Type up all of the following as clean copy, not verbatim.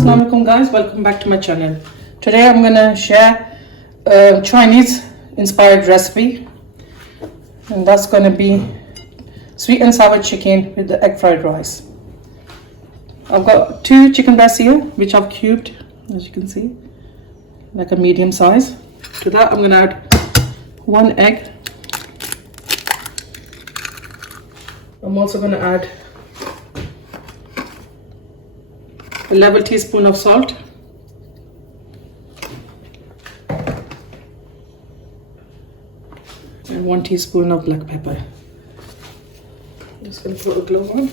Assalamu alaikum guys, welcome back to my channel. Today I'm gonna share a Chinese inspired recipe, and that's gonna be sweet and sour chicken with the egg fried rice. I've got 2 chicken breasts here which I've cubed, as you can see, like a medium size. To that I'm gonna add 1 egg. I'm also gonna add a level teaspoon of salt, and 1 teaspoon of black pepper. I'm just going to put a glove on.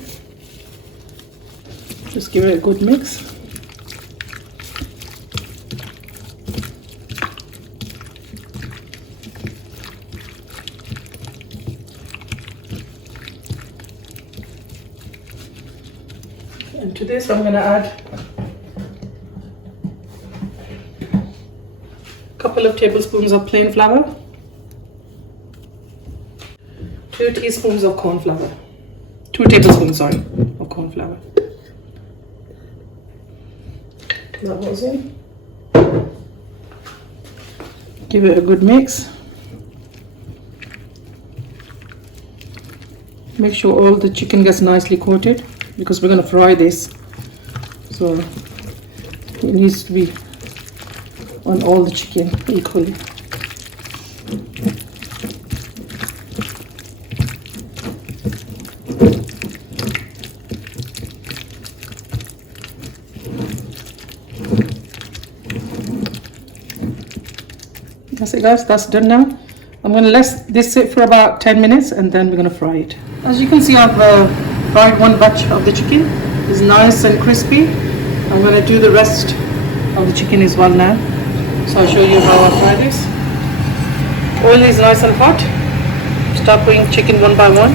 Just give it a good mix. And to this I'm going to add a couple of tablespoons of plain flour, 2 teaspoons of corn flour, 2 tablespoons of corn flour. That goes in. Give it a good mix. Make sure all the chicken gets nicely coated, because we're going to fry this, so it needs to be on all the chicken equally. That's it guys, that's done now. I'm going to let this sit for about 10 minutes and then we're going to fry it. As you can see, I've fried 1 batch of the chicken. It's nice and crispy. I'm going to do the rest of the chicken as well now. So I'll show you how I fry this. Oil is nice and hot. Start putting chicken one by one.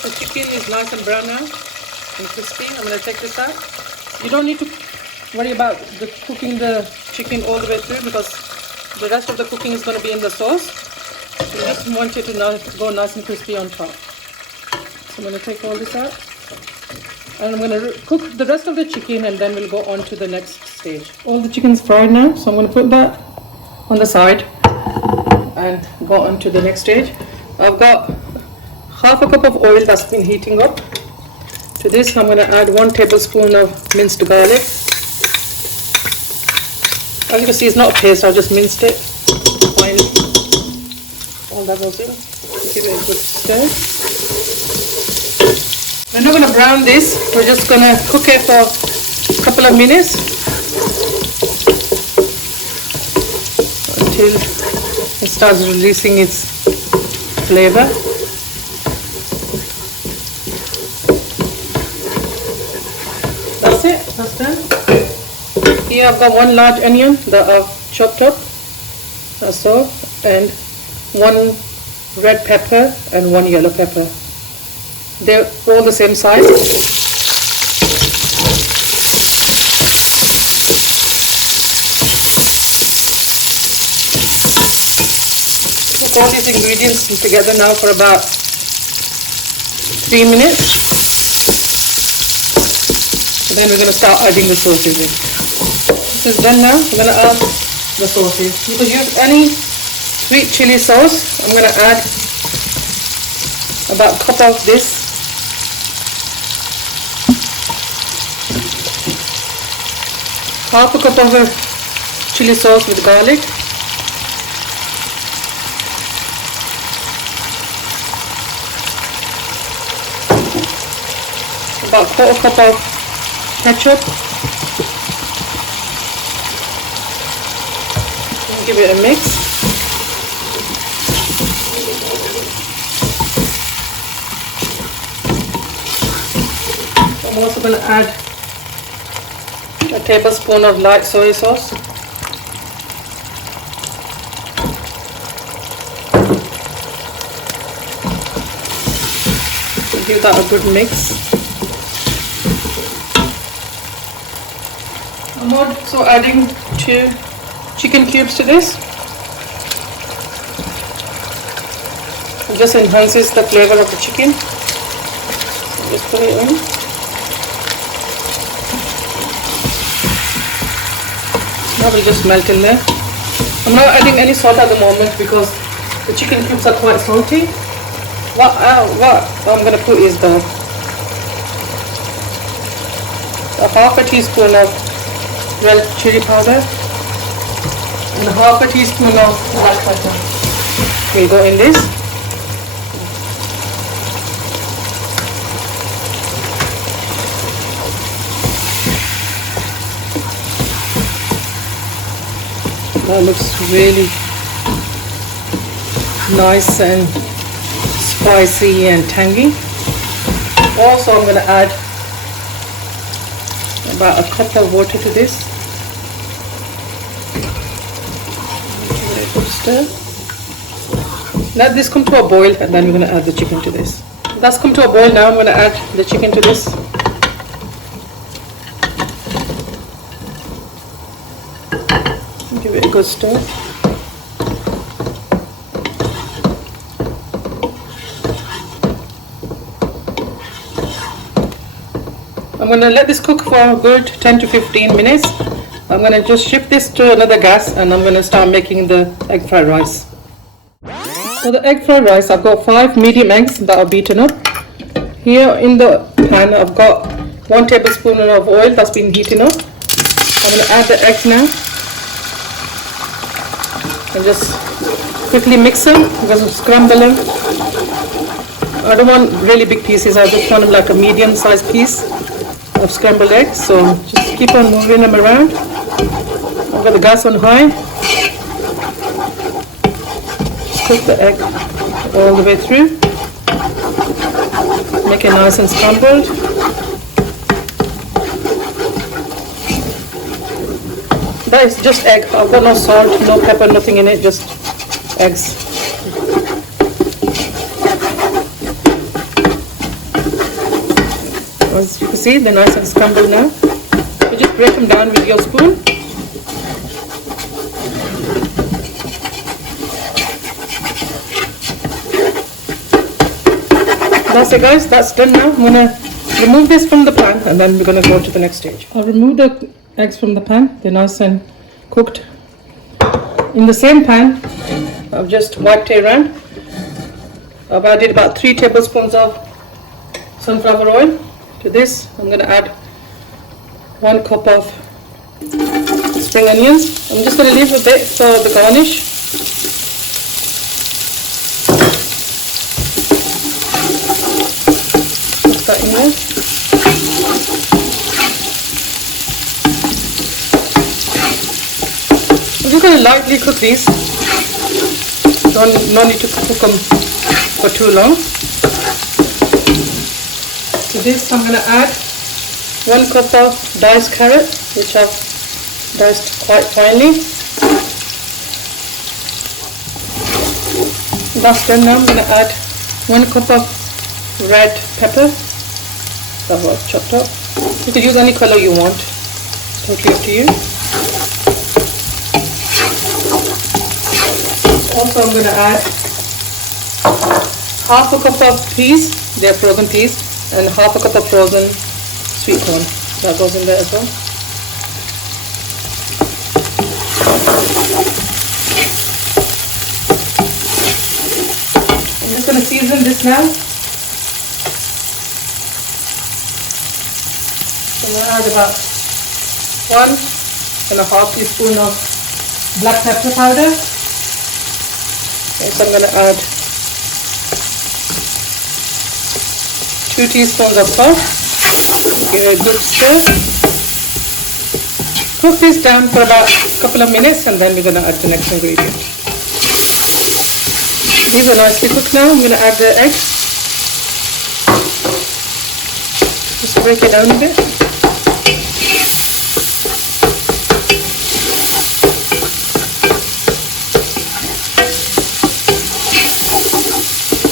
The chicken is nice and brown now and crispy. I'm going to take this out. You don't need to worry about cooking the chicken all the way through, because the rest of the cooking is going to be in the sauce. You just want it to go nice and crispy on top. So I'm going to take all this out. And I'm going to cook the rest of the chicken, and then we'll go on to the next stage. All the chicken's fried now, so I'm going to put that on the side and go on to the next stage. I've got half a cup of oil that's been heating up. To this I'm going to add 1 tablespoon of minced garlic. As you can see, it's not a paste, I just minced it finely. All that goes in. Give it a good stir. We're not going to brown this, we're just going to cook it for a couple of minutes until it starts releasing its flavor. That's it, that's done. Here I've got 1 large onion that I've chopped up, that's all, and 1 red pepper and 1 yellow pepper. They're all the same size. Cook all these ingredients together now for about 3 minutes. Then we're going to start adding the sauces in. This is done now. We're going to add the sauces. You could use any sweet chili sauce. I'm going to add about a cup of this. Half a cup of chili sauce with garlic. About 1/4 cup of ketchup. Give it a mix. I'm also going to add a tablespoon of light soy sauce. give that a good mix. I'm also adding 2 chicken cubes to this. It just enhances the flavor of the chicken. Just put it in. Now we'll just melt in there. I'm not adding any salt at the moment because the chicken cubes are quite salty. What I'm going to put is the half a teaspoon of red chili powder and half a teaspoon of black pepper. We'll go in this. That looks really nice and spicy and tangy. Also, I'm going to add about a cup of water to this. Let this come to a boil and then we're going to add the chicken to this. That's come to a boil now. I'm going to add the chicken to this. Give it a good stir. I'm going to let this cook for a good 10 to 15 minutes. I'm going to just shift this to another gas and I'm going to start making the egg fried rice. For the egg fried rice, I've got 5 medium eggs that are beaten up. Here in the pan, I've got 1 tablespoon of oil that's been heated up. I'm going to add the eggs now. And just quickly mix them. I'm going to scramble them. I don't want really big pieces, I just want them like a medium sized piece of scrambled eggs. So just keep on moving them around. I've got the gas on high. Just cook the egg all the way through. Make it nice and scrambled. That is just egg. I've got no salt, no pepper, nothing in it, just eggs. As you can see, they're nice and scrambled now. You just break them down with your spoon. That's it guys, that's done now. I'm going to remove this from the pan and then we're going to go to the next stage. I'll remove the eggs from the pan. They're nice and cooked. In the same pan, I've just wiped it around. I've added about 3 tablespoons of sunflower oil to this. I'm going to add 1 cup of spring onions. I'm just going to leave a bit for the garnish. Put that in there. I'm just going to lightly cook these. No need to cook them for too long. To this I'm going to add 1 cup of diced carrot, which I've diced quite finely. That's done now. I'm going to add 1 cup of red pepper that I've chopped up. You can use any color you want, it's totally up to you. Also I'm going to add half a cup of peas, they're frozen peas, and half a cup of frozen sweet corn. That goes in there as well. I'm just going to season this now. So I'm going to add about 1.5 teaspoon of black pepper powder. So I'm going to add 2 teaspoons of salt. Give it a good stir. Cook this down for about a couple of minutes and then we're going to add the next ingredient. These are nicely cooked now. I'm going to add the egg. Just break it down a bit.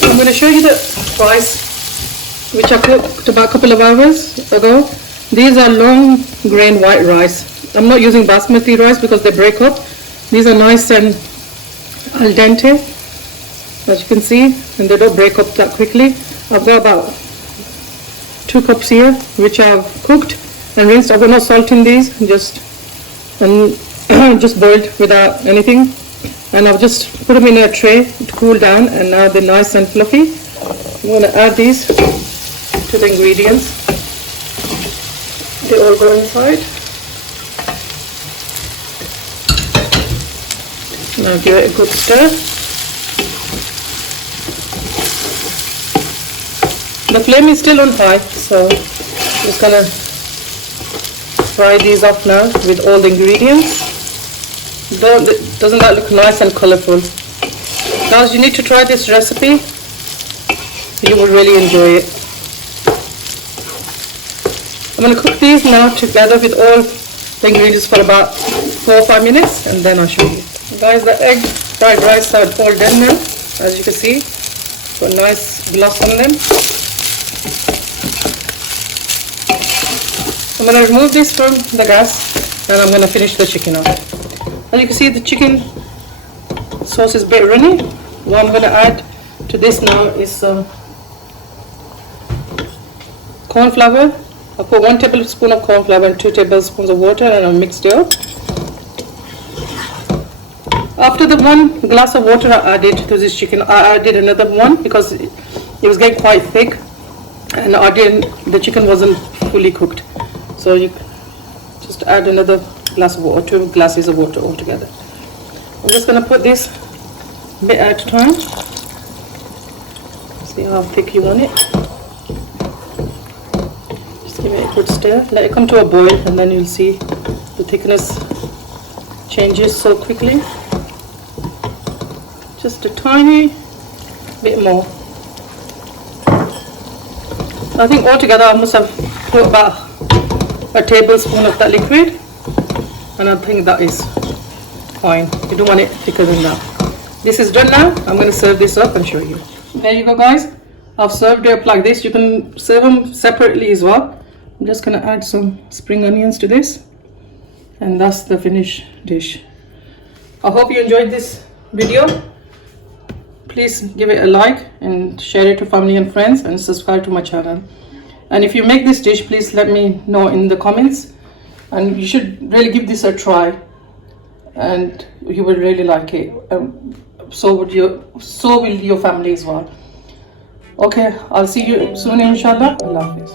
I'm going to show you the rice which I cooked about a couple of hours ago. These are long grain white rice. I'm not using basmati rice because they break up. These are nice and al dente, as you can see, and they don't break up that quickly. I've got about 2 cups here, which I've cooked and rinsed. I've got no salt in these, just boiled without anything. And I've just put them in a tray to cool down, and now they're nice and fluffy. I'm going to add these to the ingredients. They all go inside. Now give it a good stir. The flame is still on high, so I'm just gonna fry these up now with all the ingredients. Doesn't that look nice and colorful? Guys, you need to try this recipe. You will really enjoy it. I'm going to cook these now together with all the ingredients for about 4 or 5 minutes, and then I'll show you. Guys, the egg fried rice are all done now. As you can see, got a nice gloss on them. I'm going to remove this from the gas, and I'm going to finish the chicken off. As you can see, the chicken sauce is a bit runny. What I'm going to add to this now is corn flour. I put 1 tablespoon of corn flour and 2 tablespoons of water, and I mixed it up. After the 1 glass of water I added to this chicken, I added another one because it was getting quite thick, and the chicken wasn't fully cooked. So you just add another glass of water, 2 glasses of water altogether. I'm just going to put this bit at a time. See how thick you want it. Just give it a good stir. Let it come to a boil, and then you'll see the thickness changes so quickly. Just a tiny bit more. I think altogether I must have put about a tablespoon of that liquid, and I think that is fine. You don't want it thicker than that. This is done now. I'm going to serve this up and show you. There you go, guys. I've served it up like this. You can serve them separately as well. I'm just going to add some spring onions to this, and that's the finished dish. I hope you enjoyed this video. Please give it a like and share it to family and friends, and subscribe to my channel. And if you make this dish, please let me know in the comments, and you should really give this a try, and you will really like it. So will your family as well. Okay, I'll see you soon, inshallah. Allah Hafiz.